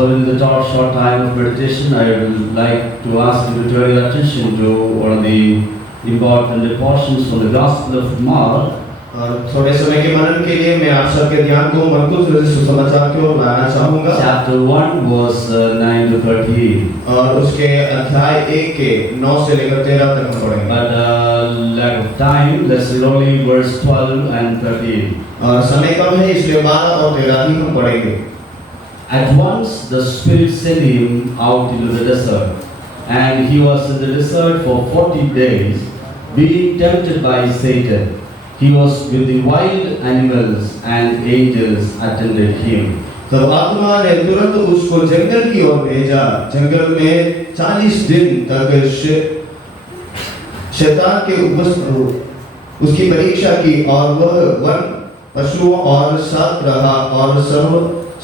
In the short time of meditation, I would like to ask you to turn your attention to one of the important portions from the Gospel of Mark. और थोड़े समय के मनन के लिए मैं आप सबके ध्यान को मरकुस सुसमाचार की ओर लाना चाहूँगा। Chapter 1, verse 9 to 13. और उसके अध्याय 1 के 9 से लेकर 13 तक हम पढ़ेंगे। But lack of time, let's read only verse 12 and 13. और समय कम है इसलिए 12 और 13 ही हम पढ़ेंगे। At once the Spirit sent him out into the desert, and he was in the desert for 40 days, being tempted by Satan. He was with the wild animals, and angels attended him. तब आत्मा ने तुरंत उसको जंगल की ओर भेजा। जंगल में 40 दिन तक शैतान के उसकी परीक्षा की और वह वन पशुओं और साथ रहा और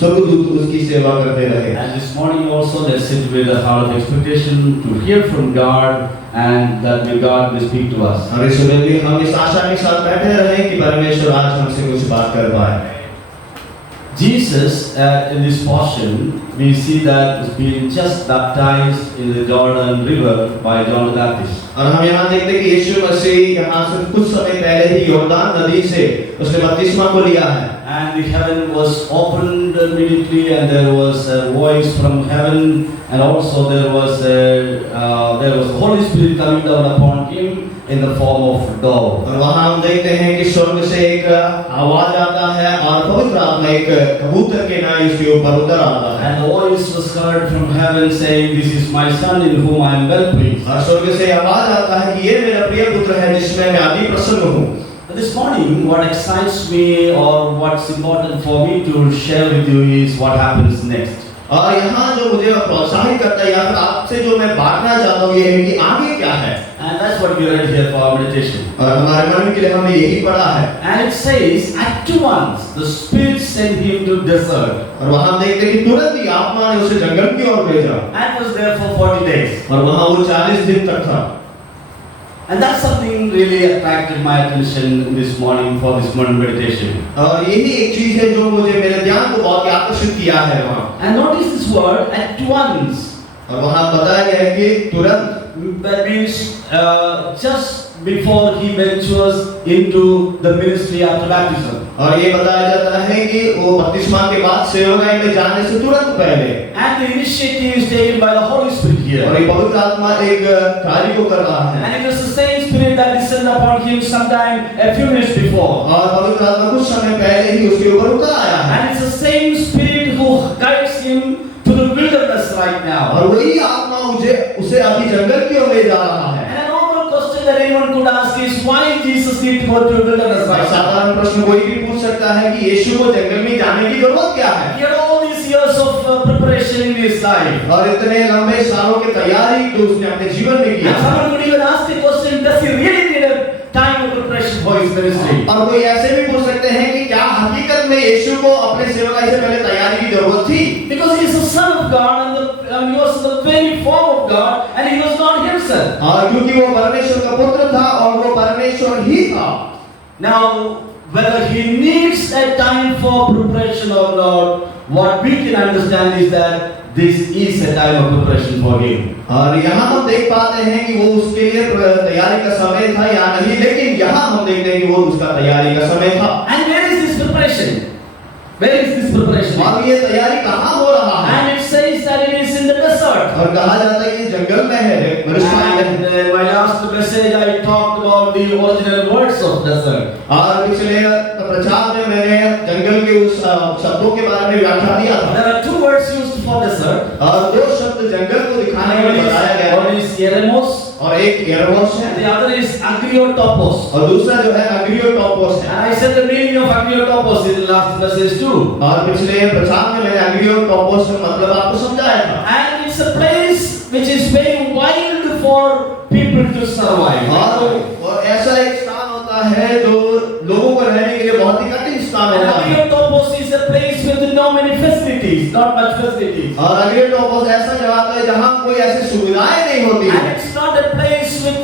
सर्वदूत उसकी सेवा करते रहे। And this morning also let's sit with a heart of expectation to hear from God, and that may God will speak to us. और इस समय भी हम इस आशा के साथ बैठे रहे कि परमेश्वर आज हमसे कुछ बात कर पाए। Jesus, in this portion, we see that was being just baptized in the Jordan River by John the Baptist. और हम यहाँ देखते हैं कि यीशु मसीह यहाँ से कुछ समय पहले ही यॉर्दान नदी से उसने बपतिस्मा को लिया है। And the heaven was opened immediately, and there was a voice from heaven, and also there was the Holy Spirit coming down upon him in the form of dove. और वहाँ हम देखते हैं कि स्वर्ग से एक आवाज आता है और पवित्र आत्मा एक कबूतर के नाई उसके ऊपर उतर आता है। And the voice was heard from heaven saying, "This is my son in whom I am well pleased." और स्वर्ग से आवाज आता है कि ये मेरा प्रिय पुत्र है जिसमें मैं अति प्रसन्न हूँ। This morning, what excites me or what's important for me to share with you is what happens next. और यहाँ जो मुझे प्रोत्साहित करता है या फिर आपसे जो मैं बांटना चाहता हूँ ये है कि आगे क्या है। And that's what we read here for our meditation. और हमारे मन के लिए हमने यही पढ़ा है। And it says, at once the Spirit sent him to desert. और वहाँ हम देखते हैं कि तुरंत ही आत्मा ने उसे जंगल की ओर भेजा। And was there for 40 days. और वहाँ वो 40 दिन तक था। And that's something really attracted my attention this morning for this morning meditation. और यही एक चीज है जो मुझे मेरे ध्यान को बहुत आकर्षित किया है वहाँ। And notice this word at once. और वहाँ बताया गया है कि तुरंत। That means just before he ventures into the ministry after baptism. और ये बताया जाता है कि वो बपतिस्मा के बाद सेवकाई में जाने से तुरंत पहले। And the initiative is taken by the Holy Spirit here. और ये पवित्र आत्मा एक कार्य को कर रहा है। And it was the same Spirit that descended upon him sometime a few minutes before. और पवित्र आत्मा कुछ समय पहले ही उसके ऊपर उतर आया है। And it's the same Spirit who guides him to the wilderness right now. और वही आत्मा उसे अभी जंगल की ओर ले जा रहा है। And a normal question that anyone could ask is why Jesus need to go to the wilderness right now? साधारण प्रश्न कोई भी पूछ सकता है कि यीशु को जंगल में जाने की जरूरत क्या है? He had all these years of preparation in his life. और इतने लंबे सालों की तैयारी तो उसने अपने जीवन में किया। And someone could even ask the question, does he really need a time of preparation for his ministry? और कोई ऐसे भी पूछ सकते हैं कि क्या हकीकत में यीशु को अपने सेवकाई से पहले तैयारी की जरूरत थी? Because he is the Son of God and he was the very form of God and he was not himself. क्योंकि वो परमेश्वर का पुत्र था और वो परमेश्वर ही था। Now, whether he needs a time for preparation or not, what we can understand is that this is a time of preparation for him. और यहाँ हम देख पाते हैं कि वो उसके लिए तैयारी का समय था या नहीं, लेकिन यहाँ हम देखते हैं कि वो उसका तैयारी का समय था। And where is this preparation? Where is this preparation? और ये तैयारी कहाँ हो रहा है? And it says that it is in the desert. और कहा जाता है कि जंगल में है, And my last message I talked about the original words of desert. और पिछले प्रचार में मैंने जंगल के उस शब्दों के बारे में व्याख्या दिया था। There are two words used for desert. और दो शब्द जंगल को दिखाने के लिए बताया गया है। One is eremos और एक एरोस है। The other is agriotopos. और दूसरा जो है अग्रियोटोपोस है। And I said the meaning of agriotopos in the last message too. और पिछले प्रचार में मैंने अग्रियोटोपोस का मतलब आपको समझाया था। And it's a place which is very wild for people to survive. और ऐसा एक स्थान होता है जो लोगों को रहने के लिए बहुत ही कठिन स्थान And होता है। agriotopos is a place with no many facilities, not much facilities. और अग्रियोटोपोस ऐसा जगह होता है जहाँ कोई ऐसी सुविधाएं नहीं होती And हैं। it's not a place with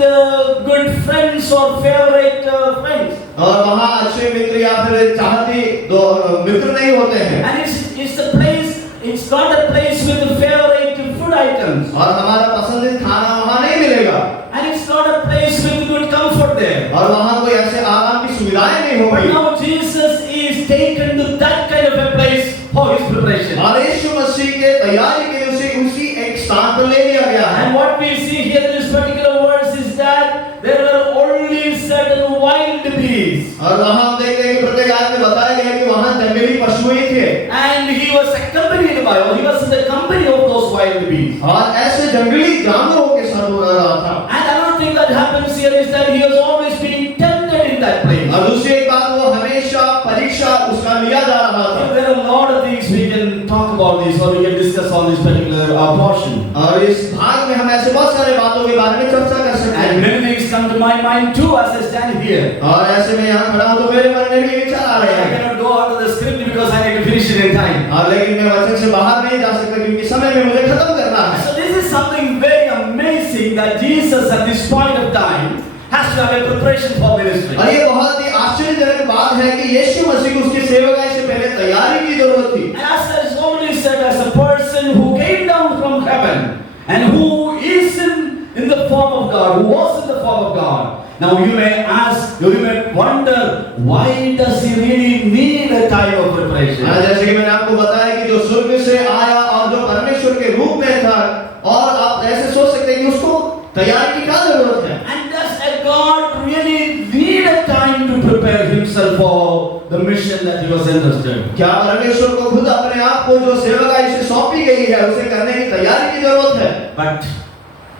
good friends or favorite friends. और वहाँ अच्छे मित्र या फिर चाहती दो मित्र नहीं होते हैं। And it's a place, it's not a place with the favorite food items. और हमारा पसंदीदा खाना वहाँ नहीं मिलेगा, And it's not a place with good comfort there. और वहाँ कोई ऐसे आराम की सुविधाएं नहीं But होंगी। now Jesus is taken to that kind of a place for his preparation. और यीशु मसीह के तैयारी के लिए उसे उसी एक स्थान पर ले लिया गया है। And what we see here in this particular verse is that there were only certain wild beasts. और वहाँ हम देखते हैं कि प्रत्येक आयत में बताया गया है कि वहाँ जंगली पशु ही थे, And he was accompanied by, or he was in the company of those wild beasts. और ऐसे जंगली जानवरों के साथ वो रह रहा था। And another thing that happens here is that he was always being tempted in that place. और दूसरी एक बात, वो हमेशा परीक्षा उसका लिया जा रहा था। There are a lot of things we can talk about this, or we can discuss on this particular portion. और इस भाग में हम ऐसे बहुत सारे बातों के बारे में चर्चा कर सकते And हैं। many things come to my mind too as I stand here. और ऐसे में यहाँ खड़ा हूँ तो मेरे मन में भी विचार आ रहे I हैं। cannot go out of the script because I need to finish it in time. और लेकिन मैं वचन से बाहर नहीं जा सकता क्योंकि समय में मुझे खत्म करना है। So this is something very amazing that Jesus at this point of time has to have a preparation for ministry. और ये बहुत ही आश्चर्यजनक बात है कि यीशु मसीह को उसके सेवकाई से पहले तैयारी की जरूरत थी। And as I has already said, as a person who came down from heaven and who is in the form of God, who was in the form of God. Now you may ask, you may wonder, why does he really need a time of preparation? जैसे कि मैंने आपको बताया कि जो स्वर्ग से आया और जो परमेश्वर के रूप में था, और आप ऐसे सोच सकते हैं कि उसको तैयारी की क्या जरूरत है? And does a God really need a time to prepare himself for the mission that he was entrusted? क्या परमेश्वर को खुद अपने आप को जो सेवकाई से सौंपी गई है उसे करने की तैयारी की जरूरत है? But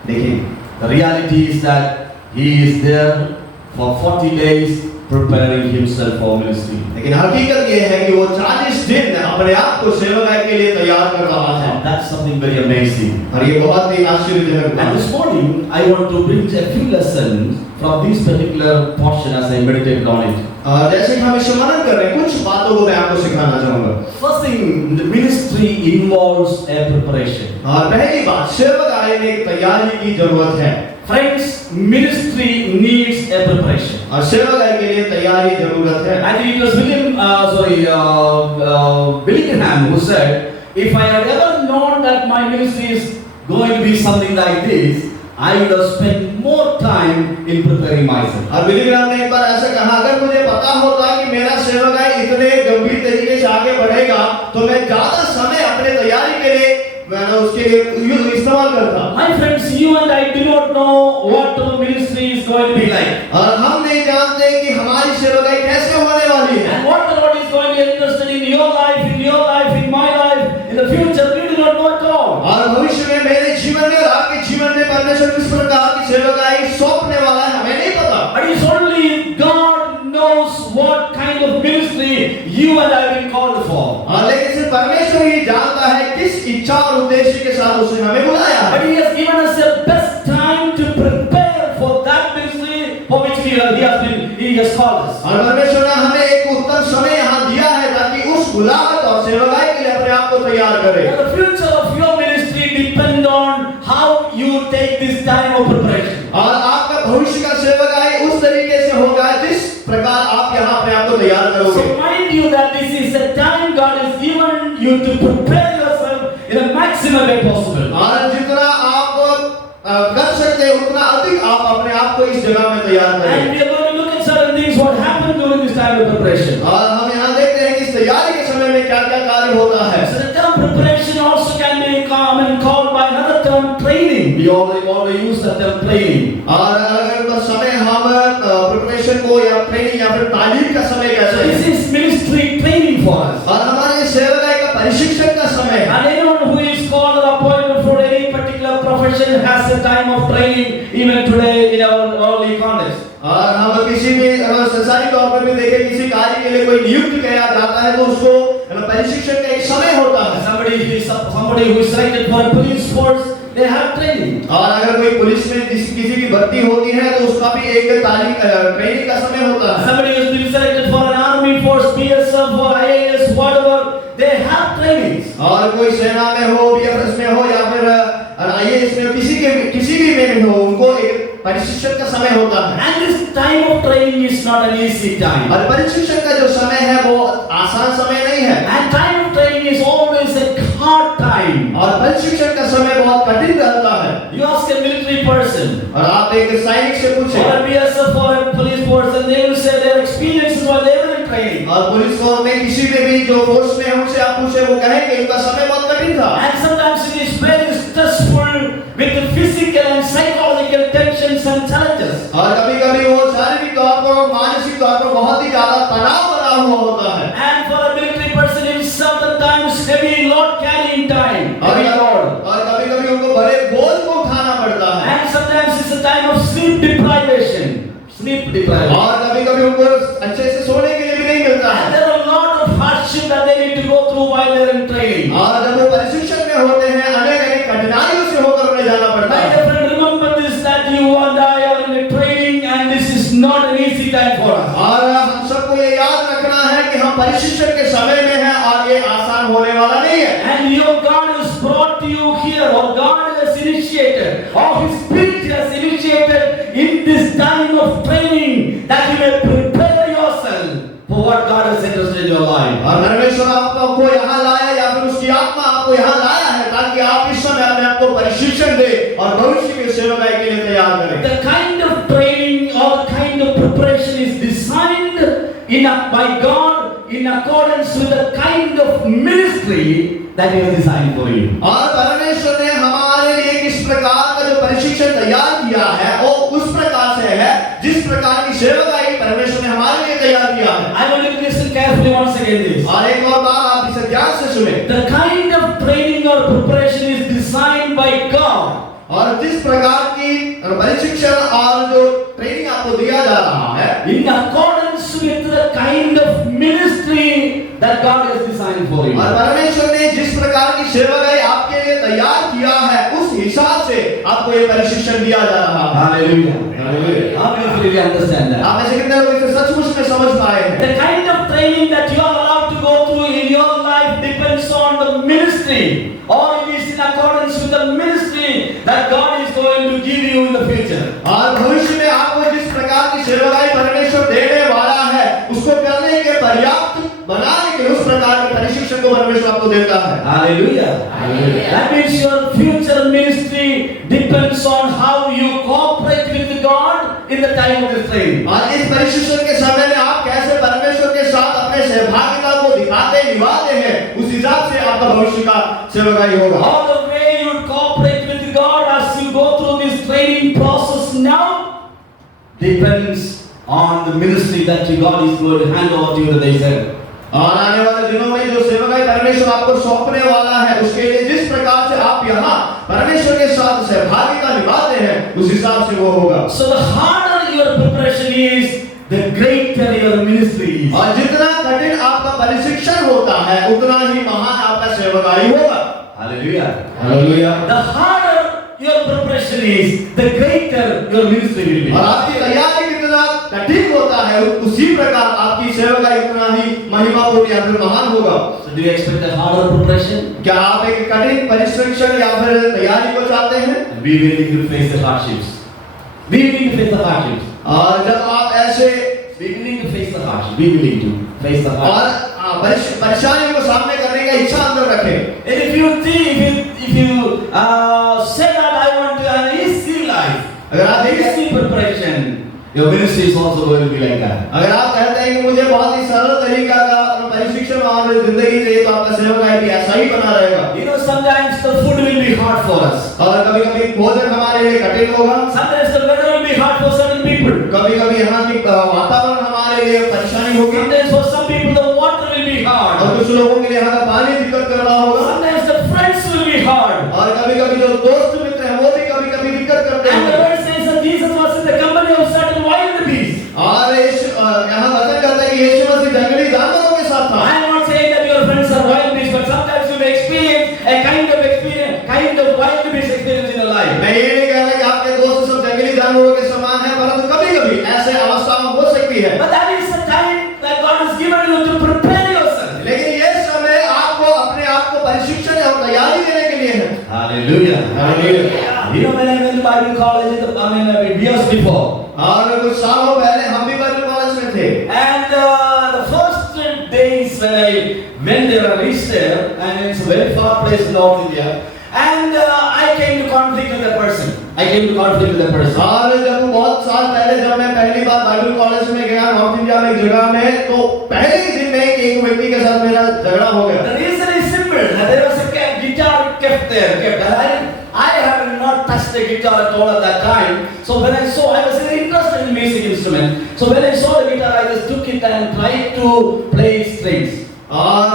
देखिए, the reality is that he is there for 40 days preparing himself for ministry. लेकिन हकीकत ये है कि वो 40 दिन अपने आप को सेवकाई के लिए तैयार कर रहा है। That's something very amazing. और ये बहुत ही आश्चर्यजनक And बात this है। morning, I want to bring a few lessons from this particular portion as I meditate on it. जैसे कि हम इसे मनन कर रहे हैं, कुछ बातों को मैं आपको सिखाना चाहूंगा। First thing, the ministry involves a preparation. और पहली बात, सेवकाई में एक तैयारी की जरूरत है। Friends, ministry needs a preparation. और सेवकाई के लिए तैयारी जरूरत है। And it was Billy Graham who said, if I had ever known that my ministry is going to be something like this, I would have spent more time in preparing myself. और Billy Graham ने एक बार ऐसा कहा, अगर मुझे पता होता कि मेरा सेवकाई इतने गंभीर तरीके से आगे बढ़ेगा, तो मैं ज्यादा समय अपने तैयारी के लिए मैंने उसके लिए इस्तेमाल करता। My friends, you and I do not know what the ministry is going to be like. और हम नहीं जानते कि हमारी सेवकाई कैसे होने वाली है। And what the Lord is going to be interested in your life, in my life, in the future, we do not know at all. और भविष्य में मेरे जीवन में और आपके जीवन में परमेश्वर किस प्रकार की सेवकाई सौंपने वाला है, हमें नहीं पता। But it's only God knows what kind of ministry you and I have been called for. लेकिन सिर्फ परमेश्वर ही जानता है किस इच्छा और उद्देश्य के साथ उसने हमें बुलाया है। But He has given us the best time to prepare for that ministry for which He has called us. और परमेश्वर ने हमें एक उत्तम समय यहाँ दिया है ताकि उस बुलाहट और सेवकाई के लिए अपने आप को तैयार करें। And the future of your ministry depend on how you take this time of preparation. और आपका भविष्य का सेवकाई उस तरीके से होगा जिस प्रकार आप यहाँ अपने आप को तैयार करोगे। So mind you that this is the time God has given you to prepare yourself in a maximum way possible. और जितना आप कर सकते हैं उतना अधिक आप अपने आप को इस जगह में तैयार करें। And we are going to look at certain things what happened during this time of preparation. और हम यहाँ देखते हैं कि इस तैयारी के समय में क्या-क्या कार्य होता है। So the term preparation also can be called by another term, training. We already use the term training. और अगर समय हम प्रिपरेशन को या ट्रेनिंग या फिर तालीम का समय कहते So हैं। this is ministry training for us. और हमारे सेवकाई का प्रशिक्षण का समय है। And anyone who is called or appointed for any particular profession has a time of training even today in our early context. और हम किसी भी संसारी तौर पर भी देखें किसी कार्य के लिए कोई नियुक्त किया जाता है तो उसको प्रशिक्षण का एक समय होता है। Somebody who is selected for a police force, they have training. और अगर कोई पुलिस में किसी की भर्ती होती है तो उसका भी एक तालीम ट्रेनिंग का समय होता है। Somebody who is being selected for an army force, BSF or IAS, whatever, they have trainings. और कोई सेना में हो, बीएफएस में हो या फिर आईएएस में किसी भी में हो, उनको एक प्रशिक्षण का समय होता है। And this time of training is not an easy time. और प्रशिक्षण का जो समय है वो आसान समय नहीं है। And time of training is always a hard time. time. और प्रशिक्षण का समय बहुत कठिन रहता है। You ask a military person, और आप एक सैनिक से or पूछें, a BSF or a police person, they will say their experiences while they were in training. और पुलिस फोर्स में किसी में भी जो फोर्स में है उनसे आप पूछे, वो कहेंगे उनका समय बहुत कठिन था। And sometimes it is very stressful with the physical and psychological tensions and challenges. और कभी-कभी वो शारीरिक तौर पर और मानसिक तौर पर बहुत ही ज्यादा तनाव बना हुआ होता है। And for a military person, it is sometimes heavy load carrying time. Heavy load. और कभी-कभी उनको बड़े बोझ को उठाना पड़ता है। And sometimes it's a time of sleep deprivation. Sleep deprivation. और कभी-कभी उनको अच्छे से सोने के लिए भी नहीं मिलता है। And there are a lot of hardship that they need to go through while they are in training. और जब वो प्रशिक्षण में होते हैं, अनेक-अनेक कठिनाइयों से होकर उन्हें जाना पड़ता My है। dear friend, remember this, that you and I are in a training and this is not an easy time for us. और हम सबको ये याद रखना है कि हम प्रशिक्षण के समय में हैं और ये आसान होने वाला नहीं है। And your God has brought you here, or God has initiated, or His Spirit has initiated in this time of training, that you may prepare yourself for what God has entrusted in your life. और परमेश्वर आपको यहाँ लाया या फिर उसकी आत्मा आपको यहाँ लाया है ताकि आप इस समय अपने आप को प्रशिक्षण दे और भविष्य में सेवकाई के लिए तैयार करें। The kind of training or kind of preparation is designed by God in accordance with the kind of ministry that He has designed for you. और परमेश्वर ने हमारे लिए किस प्रकार का जो प्रशिक्षण तैयार किया है वो उस प्रकार से है जिस प्रकार की सेवकाई परमेश्वर ने हमारे लिए तैयार किया है। I want you to listen carefully once again this. और एक और बार आप इसे ध्यान से सुने। The kind of training or preparation is designed by God. और जिस प्रकार की प्रशिक्षण और जो ट्रेनिंग आपको दिया जा रहा है In accordance with the kind of ministry that God has designed for you. और परमेश्वर ने जिस प्रकार की सेवकाई आपके लिए तैयार किया है उस हिसाब से आपको ये प्रशिक्षण दिया जा रहा है। Hallelujah. Hallelujah. How many of you really understand that? आप ऐसे कितने लोग इसे सचमुच में समझ पाए हैं? The kind of training that you are allowed to go through in your life depends on the ministry, or it is in accordance with the ministry that God is going to give you in the future. और भविष्य में आपको जिस प्रकार की सेवकाई परमेश्वर देने वाला है उसको करने के पर्याप्त बनाने के उस प्रकार के प्रशिक्षण को परमेश्वर आपको देता है। Hallelujah. Hallelujah. That means your future ministry depends on how you cooperate with God in the time of the training. और इस प्रशिक्षण के समय में आप कैसे परमेश्वर के साथ अपने सहभागिता को दिखाते निभाते हैं उस हिसाब से आपका भविष्य का सेवकाई होगा। All the way you cooperate with God as you go through this training process now depends on the ministry that God is going to hand over to you in the days ahead. और आने वाले दिनों में जो सेवकाई परमेश्वर आपको सौंपने वाला है उसके लिए जिस प्रकार से आप यहाँ परमेश्वर के साथ सहभागिता निभाते हैं उस हिसाब से वो होगा। So the harder your preparation is, the greater your ministry is. और जितना कठिन आपका प्रशिक्षण होता है उतना ही महान आपका सेवकाई होगा। Hallelujah. Hallelujah. The harder your preparation is, the greater your ministry will be. और आपकी तैयारी कितना कठिन होता है उसी प्रकार आपकी सेवकाई उतना ही महिमापूर्ण या फिर महान होगा। So do you expect a harder preparation? क्या आप एक कठिन प्रशिक्षण या फिर तैयारी को चाहते हैं? Be willing to face the hardships. Be willing to face the hardships. और जब आप ऐसे Be willing to face the hardships. Be willing to face the hardships. और परेशानियों को सामने करने का इच्छा अंदर रखें। And if you think, if you say that I want to an easy life, अगर आप easy preparation, your ministry is also going to be like that. अगर आप कहते हैं कि मुझे बहुत ही सरल तरीका का प्रशिक्षण और जिंदगी चाहिए तो आपका सेवकाई भी ऐसा ही बना रहेगा। You know, sometimes the food will be hard for us. और कभी-कभी भोजन हमारे लिए कठिन होगा। Sometimes the weather will be hard for certain people. कभी-कभी यहाँ की वातावरण हमारे लिए परेशानी होगी। Sometimes for some people the water will be hard. और कुछ लोगों के लिए यहाँ का पानी दिक्कत कर रहा होगा। Sometimes the friends will be hard. और कभी-कभी जो दोस्त मित्र हैं वो भी कभी-कभी दिक्कत करते And the हैं। word says that Jesus was in the company of certain wild beasts. और यहाँ वचन कहता है कि यीशु मसीह जंगली जानवरों के साथ था। I am not saying that your friends are wild beasts, but sometimes you may experience a kind of wild beast experience in your life. मैं ये नहीं कह रहा कि आपके दोस्त सब जंगली जानवरों के समान हैं, परंतु कभी-कभी ऐसे अवस्थाएं हो सकती है। But that is the time that God has given you to prepare yourself. लेकिन ये समय आपको अपने आप को प्रशिक्षण और तैयारी देने के लिए है। Hallelujah. Hallelujah. You know, when I went to Bible college, years before, और कुछ सालों पहले हम भी बाइबल कॉलेज में थे। and the first days when I went there, I reached there, and it's a very far place place in North India, and I came to conflict with the person. और जब बहुत साल पहले जब मैं पहली बार बाइबल कॉलेज में गया नॉर्थ इंडिया में एक जगह में, तो पहले ही दिन में एक व्यक्ति के साथ मेरा झगड़ा हो गया। The reason is simple. There was a guitar kept there. I have not touched the guitar at all at that time. So when I saw, I was very interested in music instrument. So when I saw the guitar, I just took it and tried to play strings. और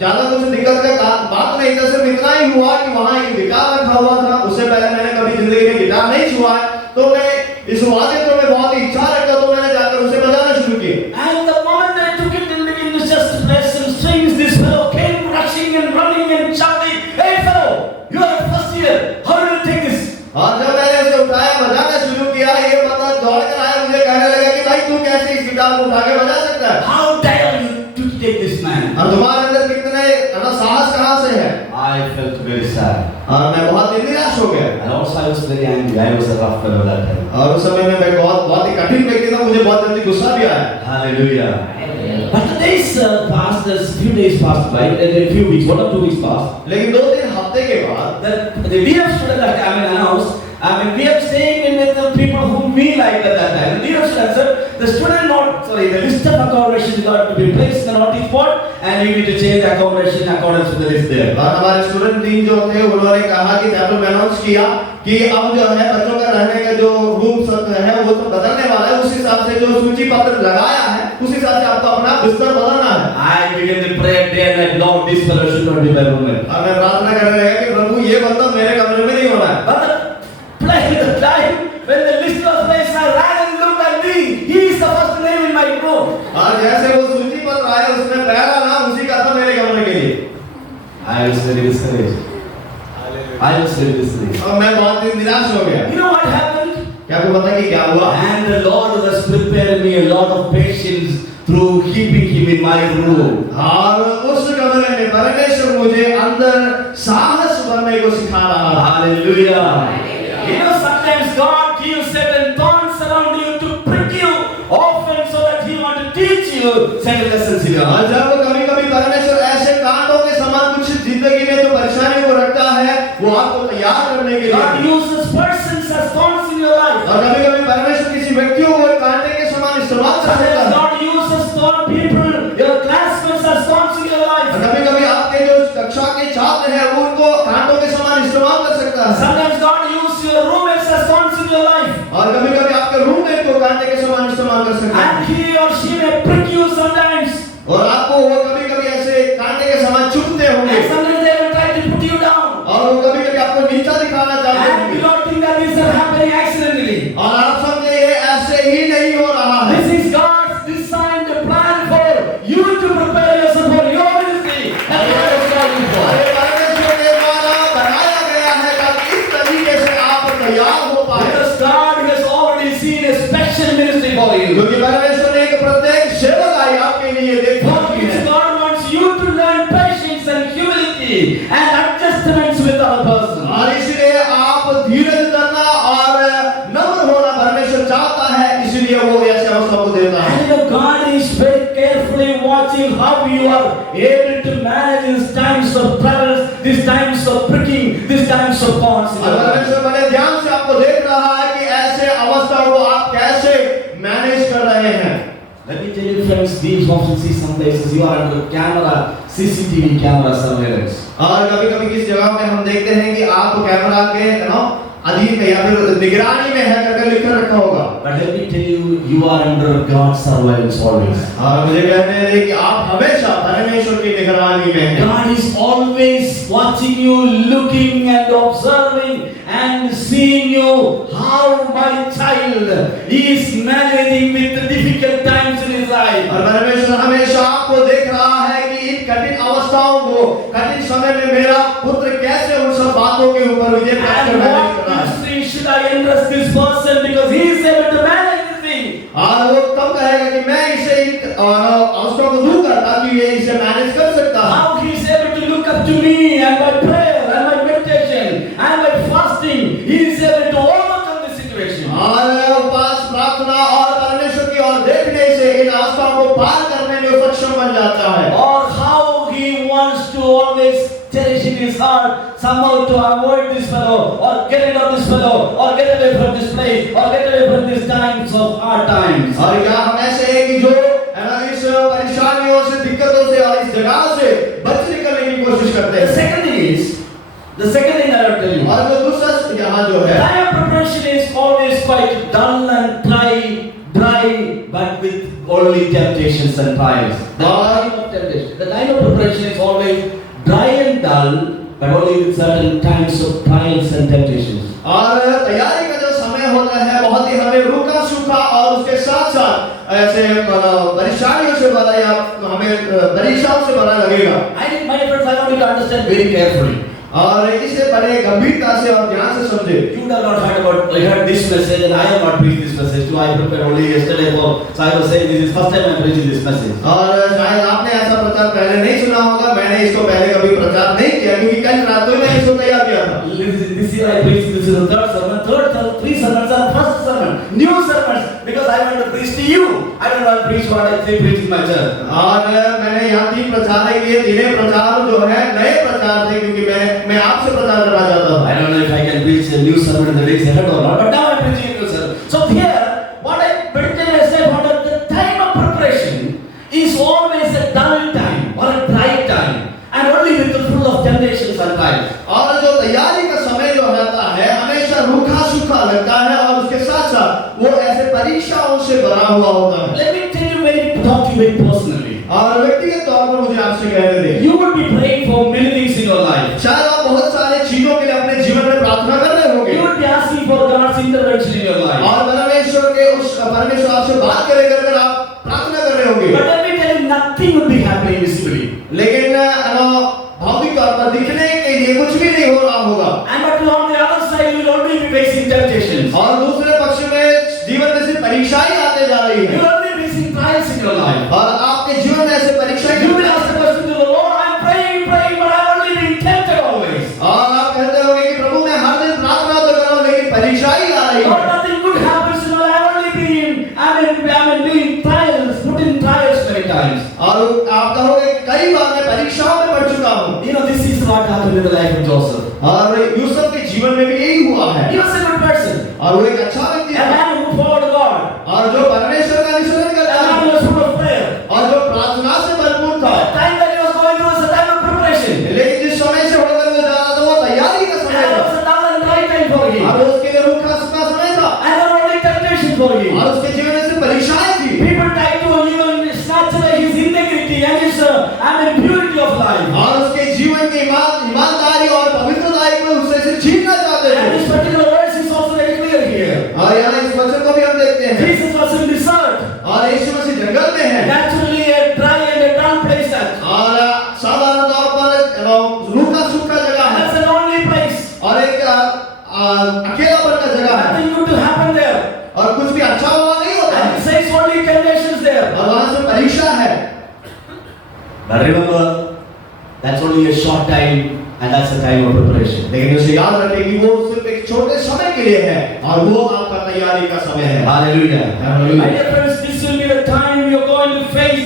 ज्यादा कुछ दिक्कत का बात नहीं था, सिर्फ इतना ही हुआ कि वहाँ एक गिटार रखा हुआ था। उससे पहले मैंने कभी जिंदगी में गिटार नहीं छुआ, तो मैं इस वाद्ययंत्र में बहुत ही इच्छा रखता, तो मैंने जाकर उसे बजाना शुरू किया। And the moment I took it and began to just play some strings, this fellow came rushing and running and shouting, "Hey fellow, you are first year. How do you take this?" और जब मैंने उसे उठाया बजाना शुरू किया, ये बता दौड़ कर आया, मुझे कहने लगा कि भाई तू कैसे इस गिटार को उठा के बजा सकता है? How dare you to take this man? और तुम्हारे अंदर कितने साहस कहाँ से है? I felt very sad. और मैं बहुत ही निराश हो गया। And also I was very angry. I was a rough fellow that time. और उस समय में मैं बहुत ही कठिन व्यक्ति था, मुझे बहुत जल्दी गुस्सा भी आया। Hallelujah. But the days passed, a few days passed by, a few weeks, 1 or 2 weeks passed. लेकिन 2-3 हफ्ते के बाद The DF student that came and announced, we are staying in with the people whom we liked at that time. The DF student said, the list of accommodations got to be placed in the notice board, and you need to change the accommodation in accordance with the list there. और हमारे student team जो थे, उन्होंने कहा कि चैपल में अनाउंस किया कि अब जो है बच्चों का रहने का जो रूम सब है वो तो बदलने वाला है, उस हिसाब से जो सूची पत्र लगाया है उस हिसाब से आपको अपना बिस्तर बदलना है। I began to pray day and night, Lord, this fellow should not be my roommate. और मैं प्रार्थना करने लगा कि प्रभु ये बंदा मेरे कमरे में नहीं होना है। But the time when the list was placed, I ran and looked at me. He is the first name in my room. और जैसे वो सूची पत्र आया, उसमें पहला नाम उसी का था मेरे कमरे के लिए। I was very discouraged. और मैं बहुत ही निराश हो गया। You know what happened? क्या आपको पता है कि क्या हुआ? And the Lord was preparing me a lot of patience through keeping him in my room. और उस कमरे में परमेश्वर मुझे अंदर साहस भरने को सिखा रहा था। Hallelujah. You know, sometimes God gives certain thorns around you to prick you often so that He wants to teach you certain lessons in your life. और जब कभी-कभी परमेश्वर ऐसे कांटों के समान कुछ जिंदगी में जो परेशानियों को रखता है, वो आपको तैयार करने के लिए। God uses persons as thorns in your life. और कभी-कभी परमेश्वर किसी व्यक्तियों को कांटे के समान इस्तेमाल कर सकता है। God uses thorn people, your classmates as thorns in your life. और कभी-कभी आपके जो कक्षा के छात्र हैं, वो उनको कांटों के समान इस्तेमाल कर सकता है। Sometimes God uses your roommates as thorns in your life. और कभी-कभी आपके रूममेट को कांटे के समान इस्तेमाल कर सकता है। And he or she may prick you sometimes. और आपको वो कभी-कभी ऐसे कांटे के समान चुभते होंगे। And sometimes they will try to put you down. और वो कभी-कभी आपको नीचा दिखाना चाहते And you हैं। don't think that this is happening accidentally. और आप समझे ये ऐसे ही नहीं हो रहा है। This is God's designed plan for you to prepare yourself for your ministry. That's what it's calling for. ये परमेश्वर के द्वारा बनाया गया है ताकि इस तरीके से आप तैयार हो पाए। Because God has already seen a special ministry for you. क्योंकि परमेश्वर ने एक प्रत्येक सेवकाई आपके लिए देखा है। God wants you to learn patience and humility and adjustments with other person. और इसलिए आप धीरज करना और नम्र होना परमेश्वर चाहता है, इसलिए वो ऐसे अवस्था को देता है। And God is very carefully watching how you are able to manage these times of troubles, these times of pricking, these times of thorns. और परमेश्वर बड़े ध्यान से आपको देख रहा है कि ऐसे अवस्था को आप कैसे मैनेज कर रहे हैं। Let me tell you friends, we often see some places you are under camera, CCTV camera surveillance. और कभी-कभी किस जगह में हम देखते हैं कि आप कैमरा के अधीन में या फिर निगरानी में है करके लिखकर रखा होगा। But let me tell you, you are under God's surveillance always. और मुझे कहते हैं कि आप हमेशा परमेश्वर की निगरानी में हैं। God is always watching you, looking and observing and seeing you how my child is managing with the difficult times in his life. और परमेश्वर हमेशा आपको देख रहा है कि इन कठिन अवस्थाओं को, कठिन समय में मेरा पुत्र कैसे उन सब बातों के ऊपर विजय प्राप्त कर रहा है। Ministry should I entrust this person because he is able to manage this thing. और वो तब कहेगा कि मैं इसे अवस्थाओं को दूर कर ताकि ये इसे मैनेज कर सकता है। How he is able to look up to me and by prayer and by meditation and by fasting, he is able to overcome the situation. और उपवास, प्रार्थना और परमेश्वर की ओर देखने से इन अवस्थाओं को पार करने में सक्षम बन जाता है। Or how he wants to always cherish in want to avoid this fellow, or get rid of this fellow, or get away from this place, or get away from these times of hard times. और क्या हम ऐसे हैं कि जो है ना इस परेशानियों से, दिक्कतों से और इस जगह से बच निकलने की कोशिश करते The हैं। second thing is, the second thing I will tell you. और जो दूसरा यहाँ जो है, Time of preparation is always quite dull and dry, but with only temptations and trials. The time of temptation, the time of preparation is always dry and dull, but only with certain times of trials and temptations. और तैयारी का जो समय होता है बहुत ही हमें रूखा सूखा और उसके साथ साथ ऐसे परेशानियों से भरा या हमें परेशानियों से भरा लगेगा। I think my friends, I want you to understand very carefully. और इसे बड़े गंभीरता से और ध्यान से समझे। You have not heard this message, and I have not preached this message too. I prepared only yesterday for, so I was saying this is first time I am preaching this message. और शायद आपने ऐसा प्रचार पहले नहीं सुना होगा, मैंने इसको पहले कभी प्रचार नहीं किया क्योंकि कल रात को मैंने इसको तैयार किया था। This year I preached, this is the third sermon, three sermons are first sermon, new sermons, because I want to preach to you. I don't want to preach what I say preach in my church. और मैंने यहाँ 3 प्रचार किए, 3 प्रचार जो है नए प्रचार थे क्योंकि मैं आपसे प्रचार करना चाहता था। I don't know if I can preach a new sermon in the days ahead or not, but now I'm preaching a new sermon. So here, what I particularly said, what the time of preparation is always a dull time or a dry time, and only with the full of temptations and trials. और जो तैयारी का समय जो रहता है हमेशा रूखा सूखा लगता है और उसके साथ साथ वो ऐसे परीक्षाओं से भरा हुआ होता है। Let me tell you talk to you very personally. और व्यक्तिगत तौर पर मुझे आपसे कहने दें, You would be praying for many things in your life. शायद आप बहुत सारे चीजों के लिए अपने जीवन में प्रार्थना कर रहे होंगे। You would be asking for God's intervention in your life. और परमेश्वर आपसे बात करेगा अगर आप प्रार्थना कर रहे होंगे। But let me tell you, nothing would be happening visibly. लेकिन भौतिक तौर पर दिखने के लिए कुछ भी नहीं हो रहा होगा। And but on the other side, you will only be facing temptations. और दूसरे पक्ष में जीवन में सिर्फ परीक्षाएं आते जा रही You हैं। will only be facing trials in your life. और आपके जीवन में ऐसे परीक्षाएं You will ask the question to the Lord, I'm praying, but I'm only being tempted always. और आप कहते होंगे कि प्रभु मैं हर दिन प्रार्थना तो कर रहा हूं लेकिन परीक्षाएं आ रही Lord, हैं। nothing good happens to me. I've only been being trials, put in trials many times. और आप कहोगे कई बार मैं परीक्षाओं में पड़ चुका हूं। You know, this is what happened in the life of Joseph. और यूसुफ के जीवन में भी यही हुआ है। He was a good person, और वो एक अच्छा व्यक्ति a था man who followed God, और जो परमेश्वर का अनुसरण a करता man था who was full of prayer. और जो प्रार्थना से भरपूर था। The time that he was going through was a time of preparation. लेकिन जिस समय से होकर वो जा रहा था वो तैयारी का And समय it था was a dull and dry time for him. और उसके लिए रूखा सूखा समय था And there were only temptation for him. और उसके जीवन में सिर्फ परीक्षाएं थी। People tried to even snatch away his integrity and his purity of life. और उसके जीवन की ईमानदारी और पवित्रता को उससे से छीनना चाहते And थे। this particular verse is also very clear here. और यहाँ इस वचन को भी हम देखते हैं Jesus was in desert, और यीशु मसीह जंगल में है naturally a dry and a dull place that. और साधारण तौर पर रूखा सूखा जगह है That's a lonely place. और एक अकेलापन का जगह है Nothing good to happen there. और कुछ भी अच्छा वहाँ नहीं होता And है it says only temptations there. और वहाँ से परीक्षा है। But remember, that's only a short time, and that's the time of preparation. लेकिन उसे याद रखें कि वो सिर्फ एक छोटे समय के लिए है और वो आपका तैयारी का समय है। Hallelujah. Hallelujah. My dear friends, this will be the time you're going to face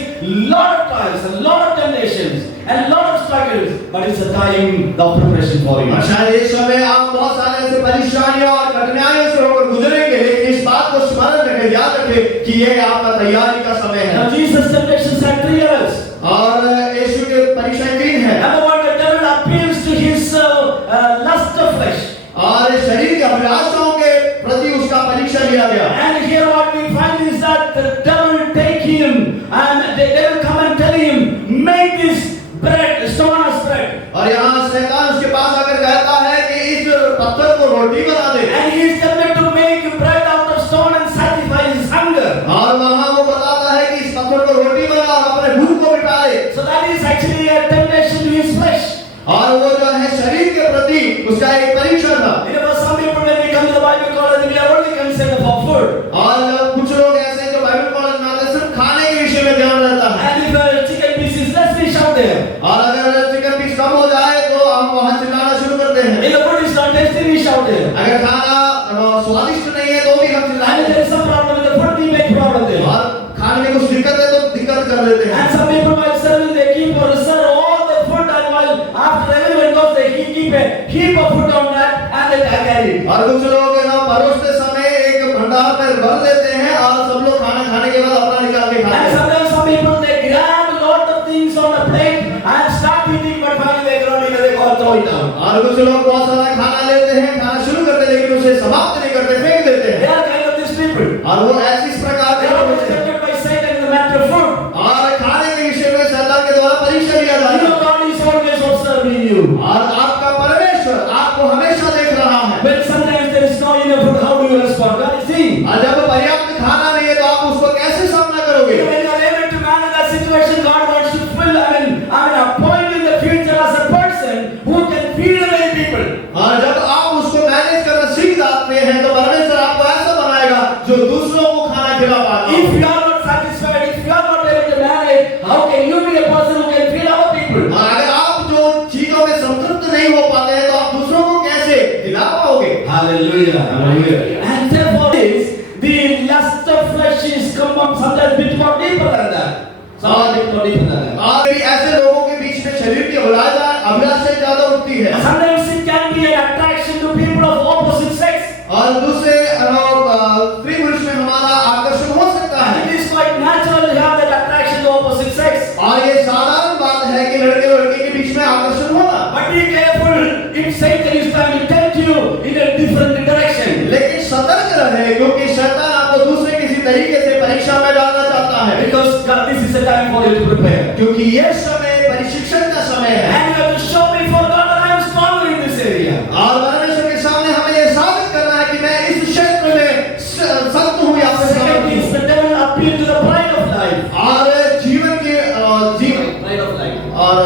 lot of trials, a lot of temptations, and lot of struggles. But it's a time of preparation for you. और शायद इस समय आप बहुत सारे ऐसे परेशानियों और कठिनाइयों से होकर गुजरेंगे लेकिन इस बात को स्मरण रखें, याद रखें कि ये आपका तैयारी का समय है। Now Jesus' temptations had 3 levels. और यीशु के परीक्षाएं 3 है। Number 1, the devil appeals to his lust of flesh. और शरीर के अभिलाषाओं के प्रति उसका परीक्षा लिया गया। And here what we find is that the devil take him and the devil come and tell him, make this bread, stone as bread. और यहाँ शैतान उसके पास आकर कहता है कि इस पत्थर को रोटी बना दे। And he is tempted to make bread out of stone and satisfy his hunger. और वहाँ वो बताता है कि इस पत्थर को रोटी बना और अपने भूख को मिटा दे। So that is actually a temptation to his flesh. और वो जो है शरीर के प्रति उसका एक परीक्षा था। You know, for some people when they come to the Bible college, we are only concerned about food. और कुछ लोग ऐसे जो बाइबल कॉलेज में आते हैं सिर्फ खाने के विषय में ध्यान रहता है। And if a chicken piece is less, we shout there. और अगर चिकन पीस कम हो जाए तो हम वहाँ चिल्लाना शुरू करते हैं। If the food is not tasty, we shout there. अगर खाना स्वादिष्ट नहीं है तो भी हम And चिल्लाते if हैं। there is some problem with the food, we make problem there. और खाने में कुछ दिक्कत है तो दिक्कत कर देते हैं। And some people while serving, they keep or serve all the food, and while after everyone goes, they keep a heap of food and they carry it. और कुछ लोग है ना परोसते समय एक भंडार में भर देते हैं और सब लोग खाना खाने के बाद अपना निकाल के खाते And हैं। sometimes some people they grab a lot of things on a plate and start eating, but finally they grow it, they go and throw it down. और कुछ लोग बहुत सारा खाना लेते हैं, खाना शुरू करते हैं लेकिन उसे समाप्त नहीं करते, फेंक देते They हैं। are kind of these people. और वो ऐसे इस प्रकार They के are लोग हैं। tempted by Satan in the matter of food. और खाने के विषय में शैतान के द्वारा परीक्षा लिया जाता है। Your God is always observing you. और आपका परमेश्वर आपको हमेशा देख रहा है। When sometimes there is no enough food, how do you respond? God is seeing. और जब पर्याप्त खाना नहीं है तो आप उसको कैसे सामना करोगे? When you are able to manage that situation, God wants to fill, appoint in the future as a person who can feed many people. और जब आप उसको मैनेज करना सीख जाते हैं तो परमेश्वर आपको ऐसा बनाएगा जो दूसरों को खाना खिला पाए। If you are not satisfied, if you are not able to manage, how can you be a person who can feed other people? अगर आप जो चीजों में संतुष्ट नहीं हो पाते हैं तो आप दूसरों को कैसे खिला पाओगे? Hallelujah. Hallelujah. And therefore is the lust of flesh is come up sometimes bit more deeper than that. Sometimes bit more deeper than that. और भी ऐसे लोगों के बीच में शरीर की अभिलाषा ज्यादा उठती है। Sometimes it can be an attraction to people of opposite sex. और दूसरे स्त्री पुरुष में हमारा आकर्षण हो सकता है। It is quite natural to have that attraction to opposite sex. और ये साधारण बात है कि लड़के और लड़की के बीच में आकर्षण होना। But be careful if Satan is trying to tempt you in a different direction. लेकिन सतर्क रहे क्योंकि शैतान आपको दूसरे किसी तरीके से परीक्षा में डालना चाहता है। Because God, this is a time for you to prepare. क्योंकि ये समय परीक्षण का समय है। And you have to show before God that I am stronger in this area. और परमेश्वर के सामने हमें ये साबित करना है कि मैं इस क्षेत्र में सख्त हूँ या फिर Second समर्थ is हूँ। the devil appeal to the pride of life. और जीवन के Pride of life. और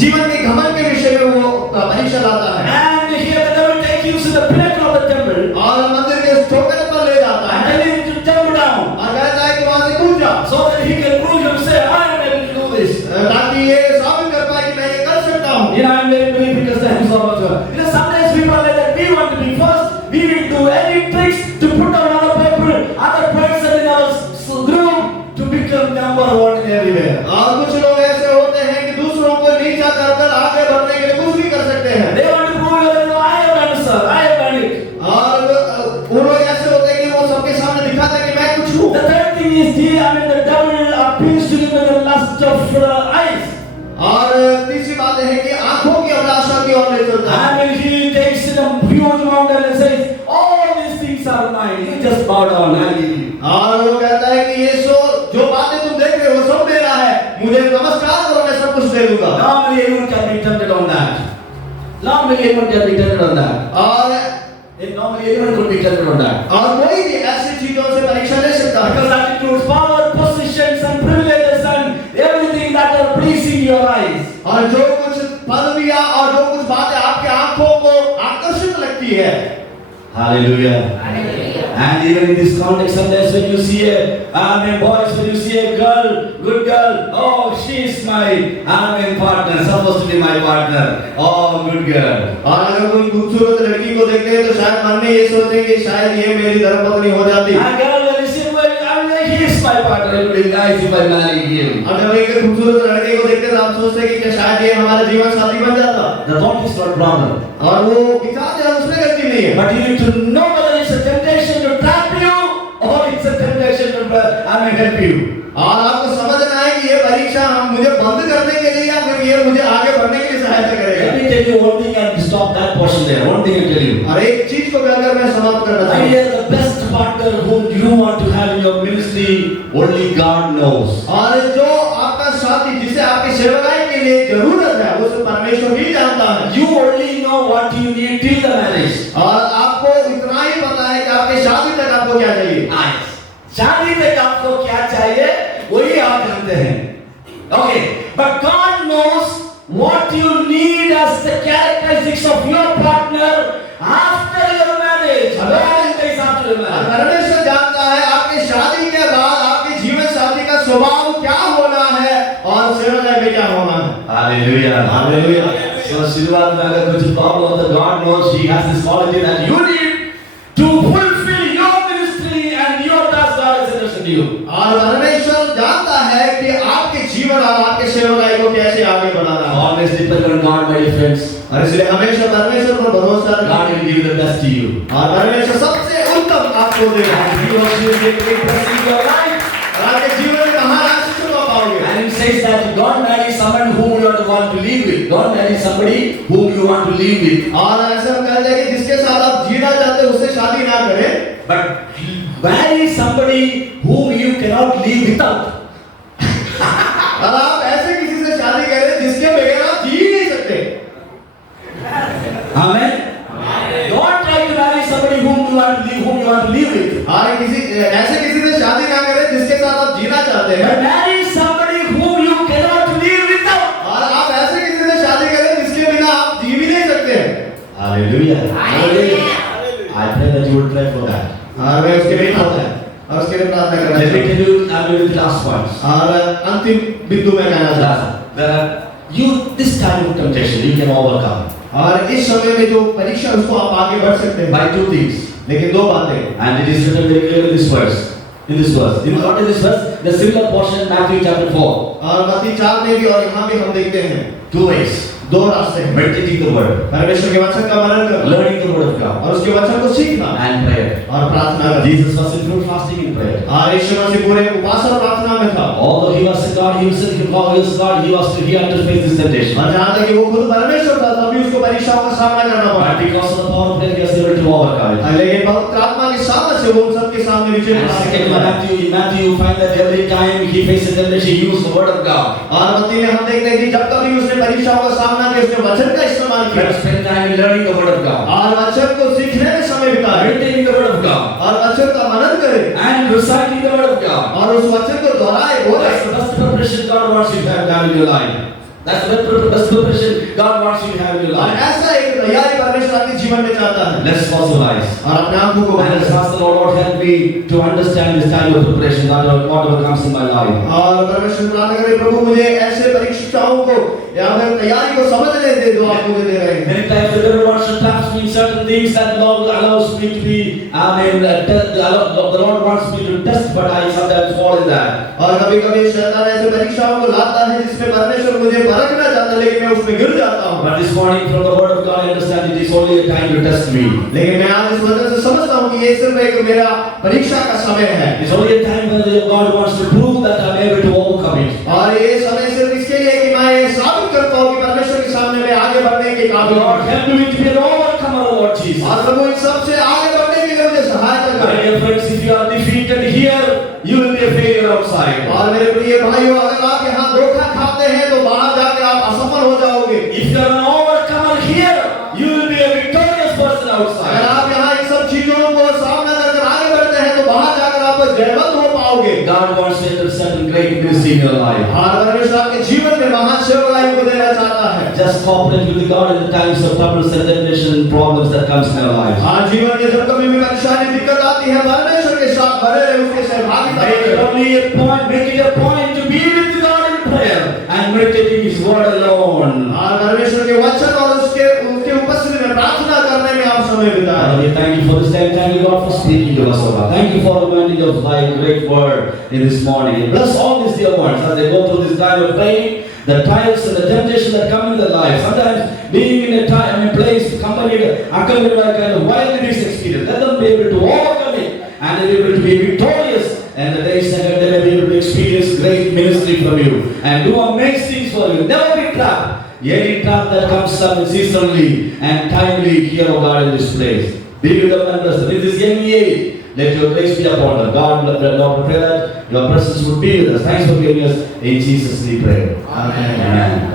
जीवन के घमंड के विषय में वो परीक्षा लाता है। And here the devil takes you to the pinnacle of the temple और मंदिर के ठोकर पर ले जाता and है tell him to jump down और कहता है कि वहां से कूद जा so that he can prove himself, I am able to do this. ताकि ये साबित कर पाए कि मैं ये कर सकता हूँ। You know, I'm very believe because the hands of God. You know, sometimes people are like that. We want to be first. We will do any tricks to put down other person in our group to become number one everywhere. और कुछ लोग ऐसे होते हैं कि दूसरों को नीचा कर आगे बढ़ने के लिए कुछ भी कर सकते हैं। They want to prove that no, I have done, sir. I have done it. और वो लोग ऐसे होते हैं कि वो सबके सामने दिखाते हैं कि मैं कुछ हूँ। The third thing is the devil appeals to you with the lust of eyes. और तीसरी बात है कि आंखों की अभिलाषा की ओर ले चलता है। And he takes in a huge mountain and says, all these things are mine. You just bow down and give me. और वो कहता है कि ये जो बातें तुम देख रहे हो सब मेरा है, मुझे नमस्कार करो मैं सब कुछ दे दूंगा। Normally everyone can be tempted on that. Normally everyone can be tempted on that. Normally everyone could be tempted on that. और कोई भी ऐसी चीजों से परीक्षा ले सकता है। Because that includes power, positions and privileges and everything that are pleasing your eyes. और जो कुछ पदवियां और जो कुछ बातें आपके आंखों को आकर्षित लगती है। Hallelujah. And even in this context, sometimes when you see boys, when you see a girl, good girl, oh, she is my partner, supposed to be my partner. Oh, good girl. और अगर कोई खूबसूरत लड़की को देखते हैं तो शायद मन में ये सोचते कि शायद ये मेरी धर्मपत्नी हो जाती। And girl, when you see, he is my partner. It would be nice if I marry him. और जब एक खूबसूरत लड़के को देखते हैं तो आप सोचते हैं कि क्या शायद ये हमारा जीवन साथी बन जाता। The thought is not problem. और वो विचार जो है उसमें गलती नहीं है। But you need to know whether it's a temptation to trap you or it's a temptation to help you. और आपको समझना है कि ये परीक्षा मुझे बंद करने के लिए या फिर ये मुझे आगे बढ़ने के लिए सहायता Let करेगा। me tell you one thing and stop that portion there. One thing I tell you. और एक चीज को कहकर मैं समाप्त करना I चाहूँगा। hear the best partner whom you want to have in your ministry, only God knows. और जो आपका साथी जिसे आपकी सेवकाई के लिए जरूरत है वो सिर्फ परमेश्वर ही जानता है। You only know what you need till the marriage. और आपको इतना ही पता है कि आपके शादी तक आपको क्या चाहिए। Nice. शादी तक आपको क्या चाहिए वही आप जानते हैं. Okay, but God knows what you need as the characteristics of your partner after your marriage. After your marriage. परमेश्वर जानता है आपकी शादी के बाद आपके जीवन साथी का स्वभाव क्या होना है और सेवकाई में क्या होना है। Hallelujah. Hallelujah. So शुरुआत में अगर कुछ प्रॉब्लम हो तो God knows He has this quality that you need to fulfill your ministry and your task God has entrusted you. और परमेश्वर जानता है कि आपके जीवन और आपके सेवकाई को कैसे आगे बढ़ाना है। Always depend on God, my dear friends. और इसलिए हमेशा परमेश्वर पर भरोसा रखें। God will give the best to you. और परमेश्वर सबसे उत्तम आपको देगा। And He wants you to get a great blessing in your life. और आपके जीवन में महान आशीष को पाओगे। And it says that God marries someone whom you want to live with. God marries somebody whom you want to live with. और ऐसा हम कहते हैं कि जिसके साथ आप जीना चाहते हैं उससे शादी ना करें, But marry somebody whom you cannot live without. और आप ऐसे किसी से शादी करें जिसके बगैर आप जी ही नहीं सकते। Amen. Don't try to marry somebody whom you want to live with. और किसी ऐसे किसी से शादी ना करें जिसके साथ आप जीना चाहते हैं। But marry somebody whom you cannot live without. और आप ऐसे किसी से शादी करें जिसके बिना आप जी भी नहीं सकते हैं। Hallelujah. Hallelujah. I pray that you will try for that. और मैं उसके लिए और उसके लिए प्रार्थना करना Let me चाहता tell you, I'm going to the last points. हूँ। और अंतिम बिंदु में कहना चाहता हूँ। There are this kind of temptation you can overcome और इस समय में जो परीक्षा है, उसको आप आगे बढ़ सकते हैं by two things. लेकिन दो बातें, And it is written very clearly in this verse. In this verse. Not in this verse, the similar portion in Matthew chapter 4. और मत्ती 4 में भी और यहाँ भी हम देखते हैं Two ways. दो रास्ते हैं। Meditating the word, परमेश्वर के वचन का मनन करना learning the word of God, और उसके वचन को सीखना and prayer. और प्रार्थना करना। Jesus was included fasting and prayer. और यीशु मसीह पूरे उपवास और प्रार्थना में था। Although he was a God, he had to face this temptation. और जहाँ तक कि वो खुद परमेश्वर था, तब भी उसको परीक्षाओं का सामना करना पड़ा। But because of the power of prayer, he was able to overcome it. लेकिन पवित्र आत्मा की सामर्थ्य से वो उन सब के सामने विजय And प्राप्त second, करता है। in Matthew, you find that every time he faces temptation, he used the word of God. और मत्ती में हम देखते हैं कि जब कभी उसने परीक्षाओं का सामना किया, उसने वचन का इस्तेमाल किया Let us spend time in learning the word of God, और वचन को सीखने में समय बिताया meditating the word of God, और वचन का मनन करे and reciting the word of God. और उस वचन को दोहराए बोले। That's the best preparation God wants you to have done in your life. That's the best preparation God wants you to have in your और life. ऐसा एक तैयारी परमेश्वर आपके जीवन में चाहता है। Let's close our eyes. और अपने आंखों को And बंद let's करें ask the Lord, Lord, help me to understand this kind of preparation, whatever comes in my life. और परमेश्वर प्रार्थना करें, प्रभु मुझे ऐसे परीक्षाओं को या फिर तैयारी को समझने दे जो आप मुझे दे रहे हैं। Many times the devil wants to trap me in certain things that the Lord allows me to be, the Lord wants me to test, but I sometimes fall in that. और कभी-कभी शैतान ऐसे परीक्षाओं को लाता है जिसमें परमेश्वर मुझे परखना चाहता है, लेकिन मैं उसमें गिर जाता हूँ। But this morning from the word of God I understand it is only a time to test me. लेकिन मैं आज इस वजह से समझता हूँ कि ये सिर्फ एक मेरा परीक्षा का समय है। It's only a time when God wants to prove that I'm able to overcome it. और ये समय सिर्फ इसके लिए कि मैं ये साबित करता हूँ कि परमेश्वर के सामने मैं आगे बढ़ने के काबिल Lord, हूँ। help me to be an overcomer, Lord Jesus. और प्रभु इन सब से आगे बढ़ने के लिए मुझे सहायता My करें। dear friends, if you are defeated here, you will be a failure outside. और मेरे प्रिय भाइयों, अगर आप यहाँ धोखा खाते हैं तो बाहर जाकर आप असफल हो जाओगे। If you are an overcomer here, you will be a victorious person अगर outside. आप यहाँ इन सब चीजों को सामना करके आगे बढ़ते हैं तो बाहर जाकर आप जयवंत हो पाओगे। God wants to enter certain great ministry in your life. और परमेश्वर आपके जीवन में महान सेवकाई को देना चाहता है। Just cooperate with God in the times of troubles and temptation and problems that comes in our lives. आज जीवन के जब कभी भी परेशानी दिक्कत आती है, परमेश्वर के साथ बने रहे, उसके सहभागिता करें। Make it a point to be with God in prayer and meditating His word alone. और परमेश्वर के वचन और उसके उपस्थिति में प्रार्थना करने में आप समय बिताएं। Father, we thank you for this time. Thank you, God, for speaking to us, O God. Thank you for reminding us of thy great word in this morning. And bless all these dear ones as they go through this time of pain, the trials and the temptation that come in their life. Sometimes being in a time and place accompanied by kind of wilderness experience. Let them be able to overcome it and they be able to be victorious. And the days ahead they may be able to experience great ministry from you and do amazing things for you. Never be trapped. Any trap that comes seasonally and timely here, O God, in this place. Be with them and bless them. In this young age, let your grace be upon them. God, Lord, we pray that your presence would be with us. Thanks for giving us. In Jesus' name we pray. Amen. Amen.